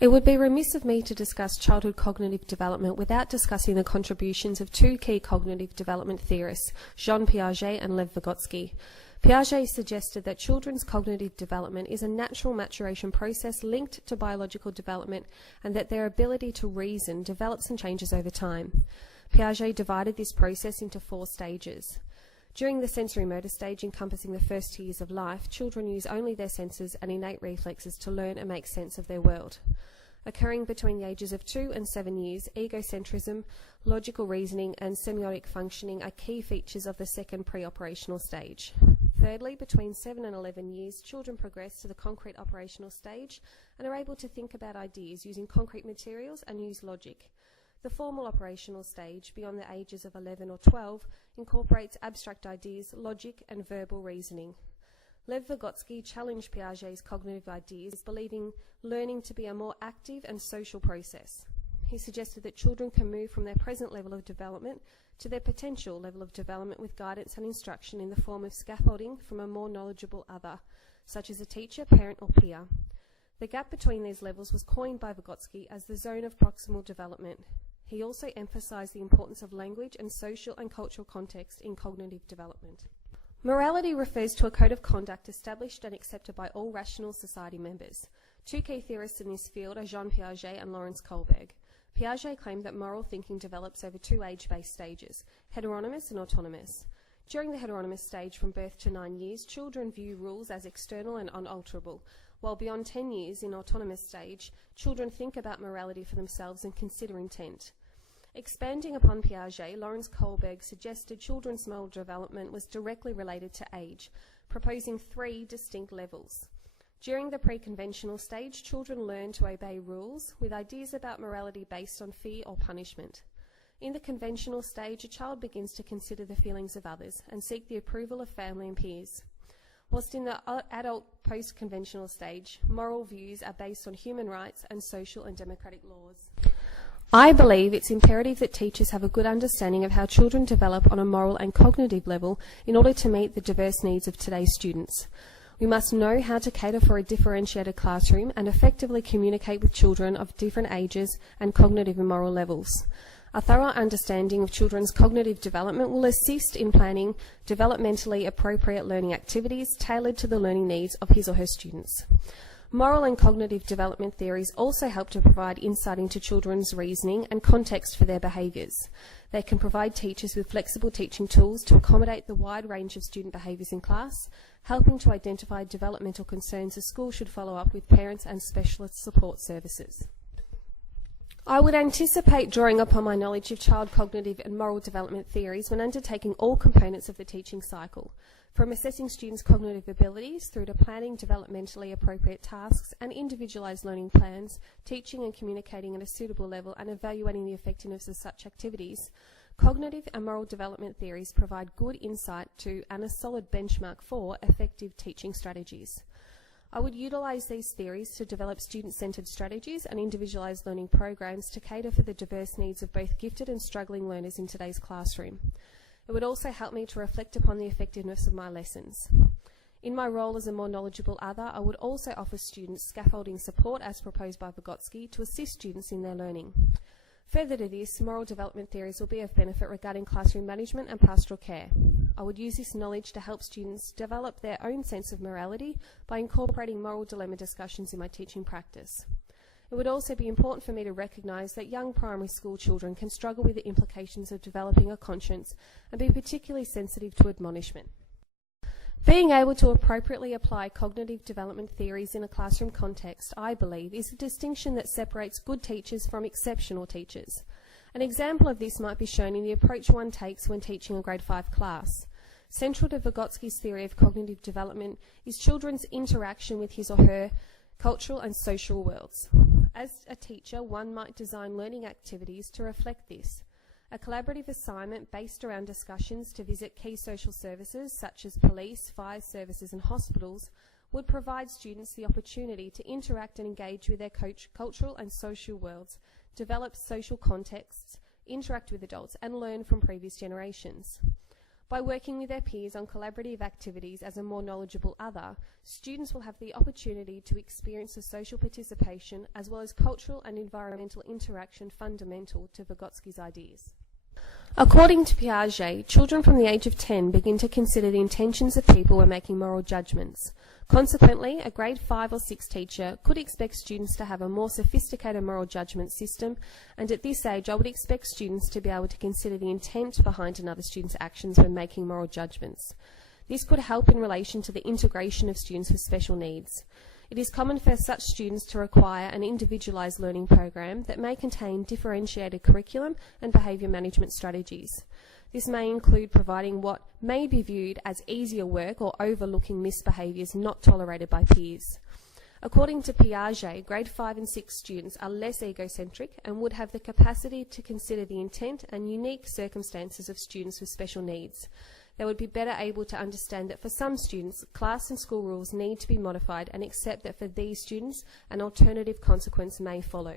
It would be remiss of me to discuss childhood cognitive development without discussing the contributions of two key cognitive development theorists, Jean Piaget and Lev Vygotsky. Piaget suggested that children's cognitive development is a natural maturation process linked to biological development and that their ability to reason develops and changes over time. Piaget divided this process into 4 stages. During the sensory motor stage, encompassing the first 2 years of life, children use only their senses and innate reflexes to learn and make sense of their world. Occurring between the ages of 2 and 7 years, egocentrism, logical reasoning and semiotic functioning are key features of the second pre-operational stage. Thirdly, between 7 and 11 years, children progress to the concrete operational stage and are able to think about ideas using concrete materials and use logic. The formal operational stage, beyond the ages of 11 or 12, incorporates abstract ideas, logic and verbal reasoning. Lev Vygotsky challenged Piaget's cognitive ideas, believing learning to be a more active and social process. He suggested that children can move from their present level of development to their potential level of development with guidance and instruction in the form of scaffolding from a more knowledgeable other, such as a teacher, parent or peer. The gap between these levels was coined by Vygotsky as the zone of proximal development. He also emphasised the importance of language and social and cultural context in cognitive development. Morality refers to a code of conduct established and accepted by all rational society members. Two key theorists in this field are Jean Piaget and Lawrence Kohlberg. Piaget claimed that moral thinking develops over 2 age-based stages, heteronymous and autonomous. During the heteronymous stage, from birth to 9 years, children view rules as external and unalterable, while beyond 10 years, in autonomous stage, children think about morality for themselves and consider intent. Expanding upon Piaget, Lawrence Kohlberg suggested children's moral development was directly related to age, proposing 3 distinct levels. During the pre-conventional stage, children learn to obey rules, with ideas about morality based on fear or punishment. In the conventional stage, a child begins to consider the feelings of others and seek the approval of family and peers. Whilst in the adult post-conventional stage, moral views are based on human rights and social and democratic laws. I believe it's imperative that teachers have a good understanding of how children develop on a moral and cognitive level in order to meet the diverse needs of today's students. We must know how to cater for a differentiated classroom and effectively communicate with children of different ages and cognitive and moral levels. A thorough understanding of children's cognitive development will assist in planning developmentally appropriate learning activities tailored to the learning needs of his or her students. Moral and cognitive development theories also help to provide insight into children's reasoning and context for their behaviours. They can provide teachers with flexible teaching tools to accommodate the wide range of student behaviours in class, helping to identify developmental concerns a school should follow up with parents and specialist support services. I would anticipate drawing upon my knowledge of child cognitive and moral development theories when undertaking all components of the teaching cycle, from assessing students' cognitive abilities through to planning developmentally appropriate tasks and individualised learning plans, teaching and communicating at a suitable level and evaluating the effectiveness of such activities. Cognitive and moral development theories provide good insight to and a solid benchmark for effective teaching strategies. I would utilise these theories to develop student-centred strategies and individualised learning programs to cater for the diverse needs of both gifted and struggling learners in today's classroom. It would also help me to reflect upon the effectiveness of my lessons. In my role as a more knowledgeable other, I would also offer students scaffolding support as proposed by Vygotsky to assist students in their learning. Further to this, moral development theories will be of benefit regarding classroom management and pastoral care. I would use this knowledge to help students develop their own sense of morality by incorporating moral dilemma discussions in my teaching practice. It would also be important for me to recognise that young primary school children can struggle with the implications of developing a conscience and be particularly sensitive to admonishment. Being able to appropriately apply cognitive development theories in a classroom context, I believe, is a distinction that separates good teachers from exceptional teachers. An example of this might be shown in the approach one takes when teaching a grade 5 class. Central to Vygotsky's theory of cognitive development is children's interaction with his or her cultural and social worlds. As a teacher, one might design learning activities to reflect this. A collaborative assignment based around discussions to visit key social services such as police, fire services and hospitals would provide students the opportunity to interact and engage with their cultural and social worlds, develop social contexts, interact with adults and learn from previous generations. By working with their peers on collaborative activities as a more knowledgeable other, students will have the opportunity to experience the social participation as well as cultural and environmental interaction fundamental to Vygotsky's ideas. According to Piaget, children from the age of 10 begin to consider the intentions of people when making moral judgments. Consequently, a grade 5 or 6 teacher could expect students to have a more sophisticated moral judgment system, and at this age I would expect students to be able to consider the intent behind another student's actions when making moral judgments. This could help in relation to the integration of students with special needs. It is common for such students to require an individualised learning program that may contain differentiated curriculum and behaviour management strategies. This may include providing what may be viewed as easier work or overlooking misbehaviours not tolerated by peers. According to Piaget, grade 5 and 6 students are less egocentric and would have the capacity to consider the intent and unique circumstances of students with special needs. They would be better able to understand that for some students, class and school rules need to be modified and accept that for these students, an alternative consequence may follow.